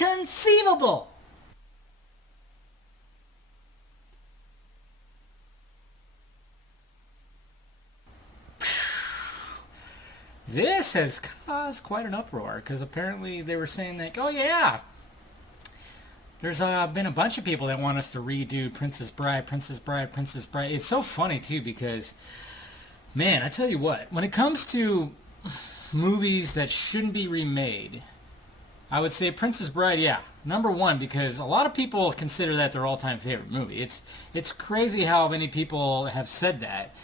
Inconceivable! This has caused quite an uproar because apparently they were saying like, oh yeah, there's been a bunch of people that want us to redo Princess Bride, Princess Bride, Princess Bride. It's so funny too because, man, I tell you what, when it comes to movies that shouldn't be remade, I would say Princess Bride, yeah, number one, because a lot of people consider that their all-time favorite movie. It's crazy how many people have said that.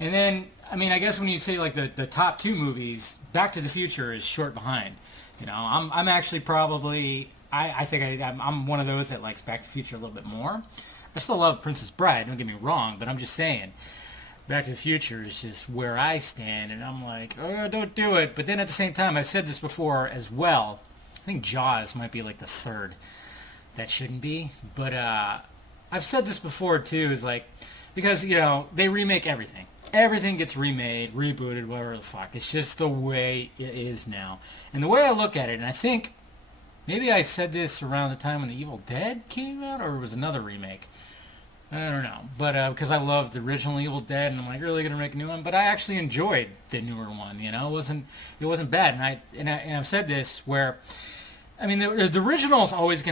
And then, I mean, I guess when you say like the top two movies, Back to the Future is short behind. You know, I'm actually probably I think I'm one of those that likes Back to the Future a little bit more. I still love Princess Bride, don't get me wrong, but I'm just saying Back to the Future is just where I stand, and I'm like, oh, don't do it. But then at the same time, I've said this before as well. I think Jaws might be like the third that shouldn't be, but I've said this before too. Is like because you know they remake everything. Everything gets remade, rebooted, whatever the fuck. It's just the way it is now. And the way I look at it, and I think maybe I said this around the time when The Evil Dead came out, or it was another remake. I don't know. But because I loved the original Evil Dead, and I'm like, really gonna make a new one? But I actually enjoyed the newer one. You know, it wasn't bad. And I've said this where, I mean, the original is always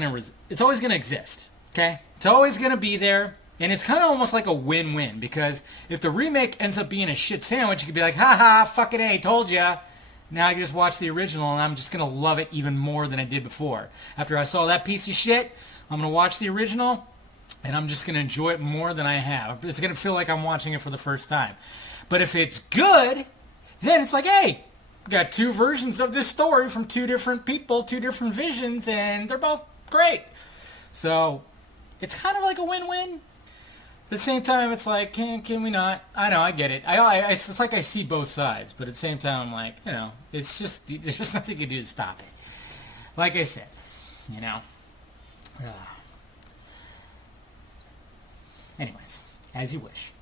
it's always gonna exist. Okay, it's always gonna be there. And it's kind of almost like a win-win, because if the remake ends up being a shit sandwich, you could be like, haha, fucking A, told ya. Now I can just watch the original, and I'm just going to love it even more than I did before. After I saw that piece of shit, I'm going to watch the original, and I'm just going to enjoy it more than I have. It's going to feel like I'm watching it for the first time. But if it's good, then it's like, hey, we got two versions of this story from two different people, two different visions, and they're both great. So it's kind of like a win-win. At the same time, it's like, can we not? I know, I get it. It's like I see both sides, but at the same time, I'm like, you know, it's just there's just nothing you can do to stop it. Like I said, you know. Anyways, as you wish.